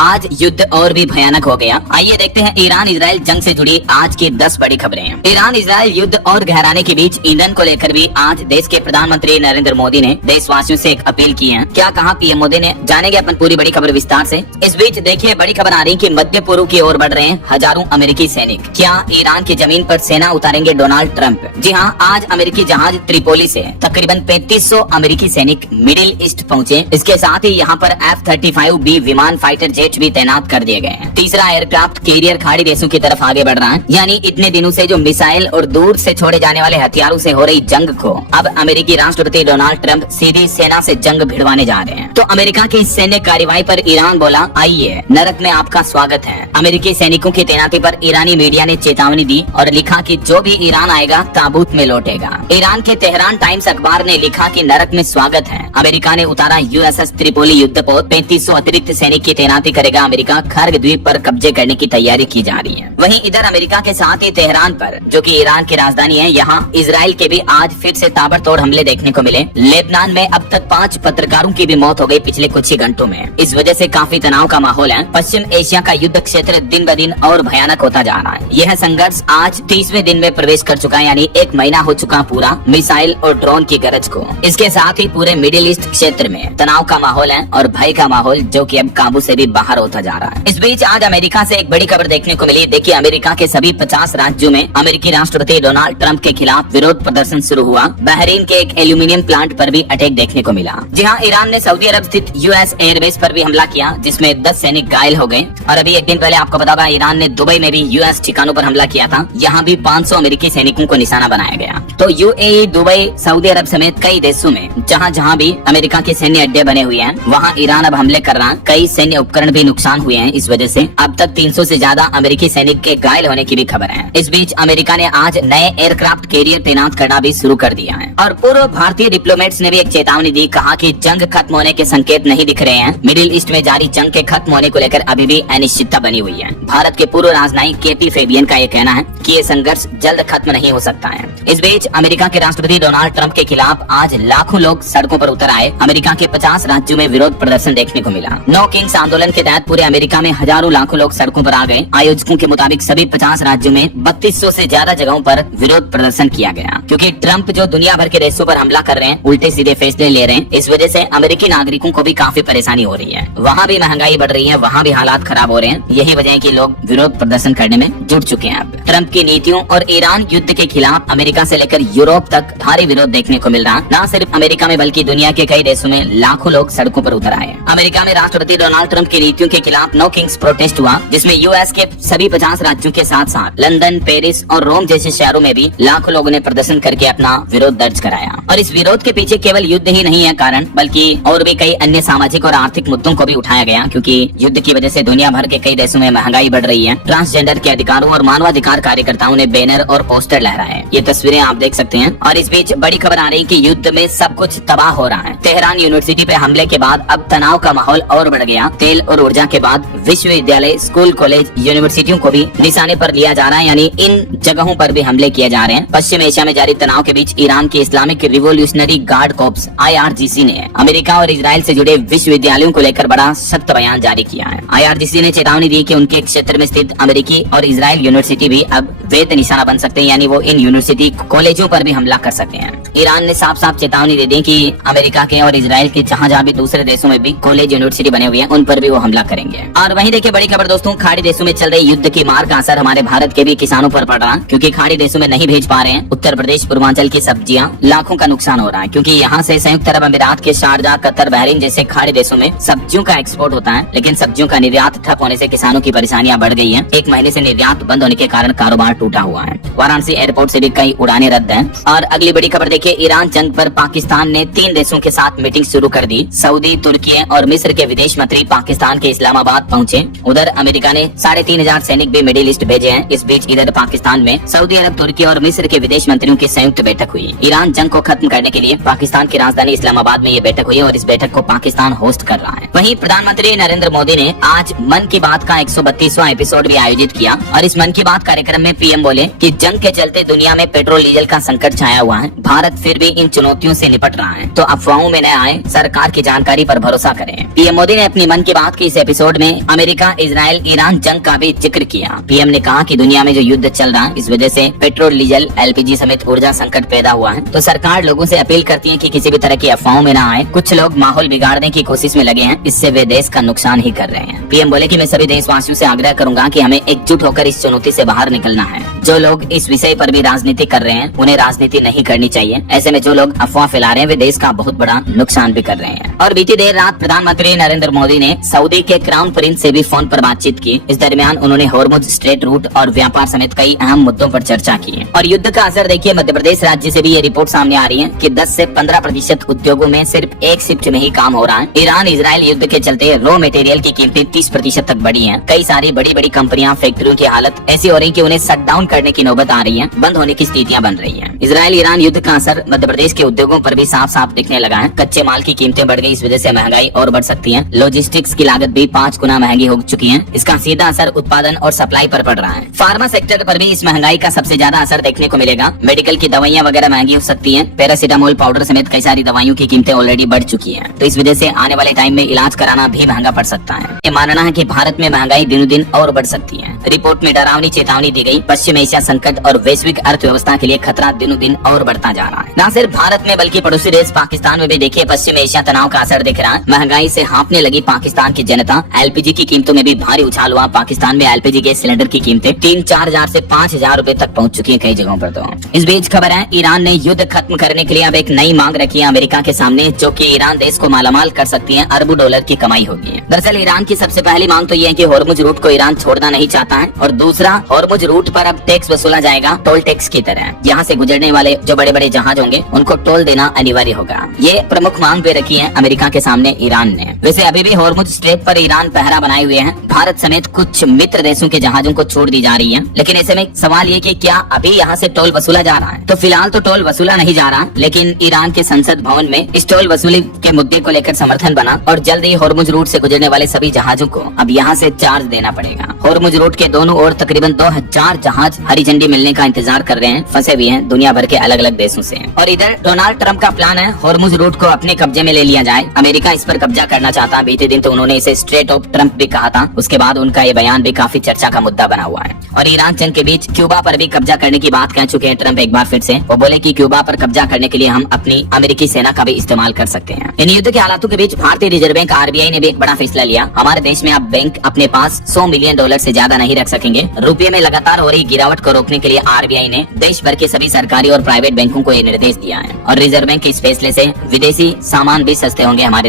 आज युद्ध और भी भयानक हो गया। आइए देखते हैं ईरान इजराइल जंग से जुड़ी आज की 10 बड़ी खबरें। ईरान इजराइल युद्ध और गहराने के बीच ईंधन को लेकर भी आज देश के प्रधानमंत्री नरेंद्र मोदी ने देशवासियों से एक अपील की है। क्या कहा पीएम मोदी ने, जानेंगे अपन पूरी बड़ी खबर विस्तार से। इस बीच देखिए बड़ी खबर आ रही कि मध्य पूर्व की ओर बढ़ रहे हैं हजारों अमेरिकी सैनिक। क्या ईरान की जमीन पर सेना उतारेंगे डोनाल्ड ट्रंप? जी हाँ, आज अमेरिकी जहाज त्रिपोली से तकरीबन 3500 अमेरिकी सैनिक मिडिल ईस्ट पहुँचे। इसके साथ ही यहाँ पर F-35B विमान फाइटर जेट भी तैनात कर दिए गए हैं। तीसरा एयरक्राफ्ट कैरियर खाड़ी देशों की तरफ आगे बढ़ रहा है। यानी इतने दिनों से जो मिसाइल और दूर से छोड़े जाने वाले हथियारों से हो रही जंग को अब अमेरिकी राष्ट्रपति डोनाल्ड ट्रंप सीधी सेना से जंग भिड़वाने जा रहे हैं। तो अमेरिका की सैन्य कार्रवाई पर ईरान बोला, आइए नरक में आपका स्वागत है। अमेरिकी सैनिकों की तैनाती पर ईरानी मीडिया ने चेतावनी दी और लिखा कि जो भी ईरान आएगा ताबूत में लौटेगा। ईरान के तेहरान टाइम्स अखबार ने लिखा कि नरक में स्वागत है। अमेरिका ने उतारा USS त्रिपोली युद्धपोत, 3500 अतिरिक्त सैनिक की तैनाती करेगा अमेरिका। खर्ग द्वीप पर कब्जे करने की तैयारी की जा रही है। वहीं इधर अमेरिका के साथ ही तेहरान पर, जो कि ईरान की राजधानी है, यहाँ इजराइल के भी आज फिर से ताबड़तोड़ हमले देखने को मिले। लेबनान में अब तक 5 पत्रकारों की भी मौत हो गई पिछले कुछ ही घंटों में। इस वजह से काफी तनाव का माहौल है। पश्चिम एशिया का युद्ध क्षेत्र दिन ब दिन और भयानक होता जा रहा है। यह संघर्ष आज 30वें दिन में प्रवेश कर चुका है, यानी 1 महीना हो चुका पूरा मिसाइल और ड्रोन की गरज को। इसके साथ ही पूरे मिडिल ईस्ट क्षेत्र में तनाव का माहौल है और भय का माहौल, जो कि अब काबू से भी बाहर होता जा रहा है। इस बीच आज अमेरिका से एक बड़ी खबर देखने को मिली। देखिए, अमेरिका के सभी 50 राज्यों में अमेरिकी राष्ट्रपति डोनाल्ड ट्रंप के खिलाफ विरोध प्रदर्शन शुरू हुआ। बहरीन के एक एल्यूमिनियम प्लांट पर भी अटैक देखने को मिला। जी हाँ, ईरान ने सऊदी अरब स्थित US एयरबेस पर भी हमला किया, जिसमें 10 सैनिक घायल हो गए। और अभी एक दिन पहले आपको पता होगा ईरान ने दुबई में भी US ठिकानों पर हमला किया था। यहाँ भी 500 अमेरिकी सैनिकों को निशाना बनाया गया। तो UAE, दुबई, सऊदी अरब समेत कई देशों में जहाँ जहाँ भी अमेरिका के सैन्य अड्डे बने हुए हैं, वहाँ ईरान अब हमले कर रहा है। कई सैन्य उपकरण भी नुकसान हुए हैं। इस वजह से अब तक 300 से ज्यादा अमेरिकी सैनिक के घायल होने की भी खबर है। इस बीच अमेरिका ने आज नए एयरक्राफ्ट कैरियर तैनात करना भी शुरू कर दिया है। और पूर्व भारतीय डिप्लोमेट्स ने भी एक चेतावनी दी। कहा कि जंग खत्म होने के संकेत नहीं दिख रहे हैं। मिडिल ईस्ट में जारी जंग के खत्म होने को लेकर अभी भी अनिश्चितता बनी हुई है। भारत के पूर्व राजनयिक KP फेबियन का ये कहना है कि ये संघर्ष जल्द खत्म नहीं हो सकता है। इस बीच अमेरिका के राष्ट्रपति डोनाल्ड ट्रंप के खिलाफ आज लाखों लोग सड़कों पर उतर आए। अमेरिका के 50 राज्यों में विरोध प्रदर्शन देखने को मिला। नो किंग्स आंदोलन के तहत पूरे अमेरिका में हजारों लाखों लोग सड़कों पर आ गए। आयोजकों के मुताबिक सभी 50 राज्यों में 3200 से ज्यादा जगहों पर विरोध प्रदर्शन किया गया, क्योंकि ट्रंप जो दुनिया भर के देशों पर हमला कर रहे हैं, उल्टे सीधे फैसले ले रहे हैं। इस वजह से अमेरिकी नागरिकों को भी काफी परेशानी हो रही है। वहाँ भी महंगाई बढ़ रही है, वहाँ भी हालात खराब हो रहे हैं। यही वजह है कि लोग विरोध प्रदर्शन करने में जुट चुके हैं। अब ट्रंप की नीतियों और ईरान युद्ध के खिलाफ अमेरिका से लेकर यूरोप तक भारी विरोध देखने को मिल रहा है। न सिर्फ अमेरिका में बल्कि दुनिया के कई देशों में लाखों लोग सड़कों पर उतर आए। अमेरिका में राष्ट्रपति डोनाल्ड ट्रंप की नीतियों के खिलाफ नो किंग्स प्रोटेस्ट हुआ, जिसमें US के सभी 50 राज्यों के साथ साथ लंदन, पेरिस और रोम जैसे शहरों में भी लाखों लोगों ने प्रदर्शन करके अपना विरोध दर्ज कराया। और इस विरोध के पीछे केवल युद्ध ही नहीं है कारण, बल्कि और भी कई अन्य सामाजिक और आर्थिक मुद्दों को भी उठाया गया, क्योंकि युद्ध की वजह से दुनिया भर के कई देशों में महंगाई बढ़ रही है। ट्रांसजेंडर के अधिकारों और मानवाधिकार कार्यकर्ताओं ने बैनर और पोस्टर लहराए। ये तस्वीरें आप देख सकते हैं। और इस बीच बड़ी खबर आ रही कि युद्ध में सब कुछ तबाह हो रहा है। तेहरान यूनिवर्सिटी पे हमले के बाद अब तनाव का माहौल और बढ़ गया। तेल और ऊर्जा के बाद विश्वविद्यालय, स्कूल, कॉलेज, यूनिवर्सिटियों को भी निशाने पर लिया जा रहा है, यानी इन जगहों पर भी हमले किए जा रहे हैं। पश्चिम एशिया में जारी तनाव के बीच ईरान के Islamic revolutionary guard corps IRGC ने अमेरिका और इजराइल से जुड़े विश्वविद्यालयों को लेकर बड़ा सख्त बयान जारी किया है। IRGC ने चेतावनी दी कि उनके क्षेत्र में स्थित अमेरिकी और इजराइल यूनिवर्सिटी भी अब वैध निशाना बन सकते हैं, यानी वो इन यूनिवर्सिटी कॉलेजों पर भी हमला कर सकते हैं। ईरान ने साफ साफ चेतावनी दे दी कि अमेरिका के और इजराइल के जहाँ भी दूसरे देशों में भी कॉलेज, यूनिवर्सिटी बने हुए हैं, उन पर भी वो हमला करेंगे। और वहीं देखिए बड़ी खबर दोस्तों, खाड़ी देशों में चल रही युद्ध की मार का असर हमारे भारत के भी किसानों पर पड़ रहा है, क्योंकि खाड़ी देशों में नहीं भेज पा रहे हैं उत्तर प्रदेश, पूर्वांचल की सब्जियां। लाखों का नुकसान हो रहा है, क्योंकि यहाँ से संयुक्त अरब अमीरात के शारजाह, कतर, बहरीन जैसे खाड़ी देशों में सब्जियों का एक्सपोर्ट होता है, लेकिन सब्जियों का निर्यात ठप होने से किसानों की परेशानियां बढ़ गई है। 1 महीने से निर्यात बंद होने के कारण कारोबार टूटा हुआ है। वाराणसी एयरपोर्ट से भी कई उड़ानें रद्द हैं। और अगली बड़ी खबर देखिए, ईरान जंग पर पाकिस्तान ने 3 देशों के साथ मीटिंग शुरू कर दी। सऊदी, तुर्की और मिस्र के विदेश मंत्री पाकिस्तान के इस्लामाबाद पहुंचे। उधर अमेरिका ने 3500 सैनिक भी मिडिल ईस्ट भेजे हैं। इस बीच इधर पाकिस्तान में सऊदी अरब, तुर्की और मिस्र के विदेश मंत्रियों की संयुक्त बैठक हुई। ईरान जंग को खत्म करने के लिए पाकिस्तान की राजधानी इस्लामाबाद में ये बैठक हुई और इस बैठक को पाकिस्तान होस्ट कर रहा है। वहीं प्रधानमंत्री नरेंद्र मोदी ने आज मन की बात का 132वां एपिसोड भी आयोजित किया। और इस मन की बात कार्यक्रम में PM बोले कि जंग के चलते दुनिया में पेट्रोल डीजल का संकट छाया हुआ है। भारत भारत फिर भी इन चुनौतियों से निपट रहा है, तो अफवाहों में न आए, सरकार की जानकारी पर भरोसा करें। पीएम मोदी ने अपनी मन की बात के इस एपिसोड में अमेरिका, इजराइल, ईरान जंग का भी जिक्र किया। पीएम ने कहा कि दुनिया में जो युद्ध चल रहा है, इस वजह से पेट्रोल, डीजल, एलपीजी समेत ऊर्जा संकट पैदा हुआ है, तो सरकार लोगों से अपील करती है कि किसी भी तरह की अफवाहों में न आए। कुछ लोग माहौल बिगाड़ने की कोशिश में लगे हैं, इससे वे देश का नुकसान ही कर रहे हैं। पीएम बोले कि मैं सभी देशवासियों से आग्रह करूंगा कि हमें एकजुट होकर इस चुनौती से बाहर निकलना है। जो लोग इस विषय पर भी राजनीति कर रहे हैं, उन्हें राजनीति नहीं करनी चाहिए। ऐसे में जो लोग अफवाह फैला रहे हैं, वे देश का बहुत बड़ा नुकसान भी कर रहे हैं। और बीती देर रात प्रधानमंत्री नरेंद्र मोदी ने सऊदी के क्राउन प्रिंस से भी फोन पर बातचीत की। इस दरमियान उन्होंने हॉर्मुज स्ट्रेट रूट और व्यापार समेत कई अहम मुद्दों पर चर्चा की। और युद्ध का असर देखिए, मध्य प्रदेश राज्य से भी ये रिपोर्ट सामने आ रही है कि 10 से 15% उद्योगों में सिर्फ एक शिफ्ट में ही काम हो रहा है। ईरान इजराइल युद्ध के चलते रॉ मटेरियल की कीमतें 30% तक बढ़ी हैं। कई सारी बड़ी बड़ी कंपनियां, फैक्ट्रियों की हालत ऐसी हो रही कि उन्हें शट डाउन करने की नौबत आ रही है, बंद होने की स्थितियां बन रही हैं। इजराइल ईरान युद्ध का असर मध्य प्रदेश के उद्योगों पर भी साफ साफ दिखने लगा है। कच्चे माल की कीमतें बढ़ गई, इस वजह से महंगाई और बढ़ सकती है। लॉजिस्टिक्स की लागत भी 5 गुना महंगी हो चुकी है। इसका सीधा असर उत्पादन और सप्लाई पर पड़ रहा है। फार्मा सेक्टर पर भी इस महंगाई का सबसे ज्यादा असर देखने को मिलेगा। मेडिकल की दवाइयां वगैरह महंगी हो सकती हैं। पैरासीटामोल पाउडर समेत कई सारी दवाइयों की कीमतें ऑलरेडी बढ़ चुकी हैं, तो इस वजह से आने वाले टाइम में इलाज कराना भी महंगा पड़ सकता है। ये मानना है कि भारत में महंगाई दिनों दिन और बढ़ सकती है। रिपोर्ट में डरावनी चेतावनी दी गई। पश्चिम एशिया संकट और वैश्विक अर्थव्यवस्था के लिए खतरा दिनों दिन और बढ़ता जा रहा है। न सिर्फ भारत में बल्कि पड़ोसी देश पाकिस्तान में भी देखिए पश्चिम एशिया तनाव का असर दिख रहा है। महंगाई से हांफने लगी पाकिस्तान की जनता। एलपीजी की कीमतों में भी भारी उछाल हुआ। पाकिस्तान में एलपीजी गैस सिलेंडर की कीमतें 3-4 हजार से 5 हजार रूपए तक पहुंच चुकी है कई जगहों पर। तो इस बीच खबर है, ईरान ने युद्ध खत्म करने के लिए अब एक नई मांग रखी है अमेरिका के सामने, जो कि ईरान देश को मालामाल कर सकती है। अरबों डॉलर की कमाई होगी। दरअसल ईरान की सबसे पहली मांग तो ये है कि हॉर्मुज रूट को ईरान छोड़ना नहीं चाहता है, और दूसरा, हॉर्मुज रूट पर अब टैक्स वसूला जाएगा टोल टैक्स की तरह। यहाँ से गुजरने वाले जो बड़े बड़े जहाज होंगे, उनको टोल देना अनिवार्य होगा। ये प्रमुख मांग पे रखी है अमेरिका के सामने ईरान ने। वैसे अभी भी हॉर्मुज स्ट्रेट पर ईरान पहरा बनाए हुए है। भारत समेत कुछ मित्र देशों के जहाजों को छूट दी जा रही है। लेकिन ऐसे में सवाल ये कि क्या अभी यहाँ से टोल वसूला जा रहा है? तो फिलहाल तो टोल वसूला नहीं जा रहा, लेकिन ईरान के संसद भवन में इस टोल वसूली के मुद्दे को लेकर समर्थन बना, और जल्द ही हॉर्मुज रूट से गुजरने वाले सभी जहाजों को अब यहाँ से चार्ज देना पड़ेगा। हॉर्मुज रूट के दोनों ओर तकरीबन 2000 जहाज हरी झंडी मिलने का इंतजार कर रहे हैं, फंसे भी हैं दुनिया भर के अलग अलग देशों से। और इधर डोनाल्ड ट्रंप का प्लान है हॉर्मुज रूट को अपने कब्जे में ले लिया जाए। अमेरिका इस पर कब्जा करना चाहता है। बीते दिन तो उन्होंने इसे स्ट्रेट ऑफ ट्रंप भी कहा था। उसके बाद उनका ये बयान भी काफी चर्चा का मुद्दा बना हुआ है। और ईरान जंग के बीच क्यूबा पर भी कब्जा करने की बात कह चुके हैं ट्रंप एक बार फिर से। वो बोले कि क्यूबा पर कब्जा करने के लिए हम अपनी अमेरिकी सेना का भी इस्तेमाल कर सकते हैं। इन युद्ध के हालातों के बीच भारतीय रिजर्व बैंक आरबीआई ने भी एक बड़ा फैसला लिया। हमारे देश में अब बैंक अपने पास $100 मिलियन से ज्यादा नहीं रख सकेंगे। रुपये में लगातार हो रही गिरावट को रोकने के लिए आरबीआई ने देश भर के सभी सरकारी और प्राइवेट बैंकों को ये निर्देश दिया है। और रिजर्व बैंक के इस फैसले से विदेशी सामान भी सस्ते होंगे हमारे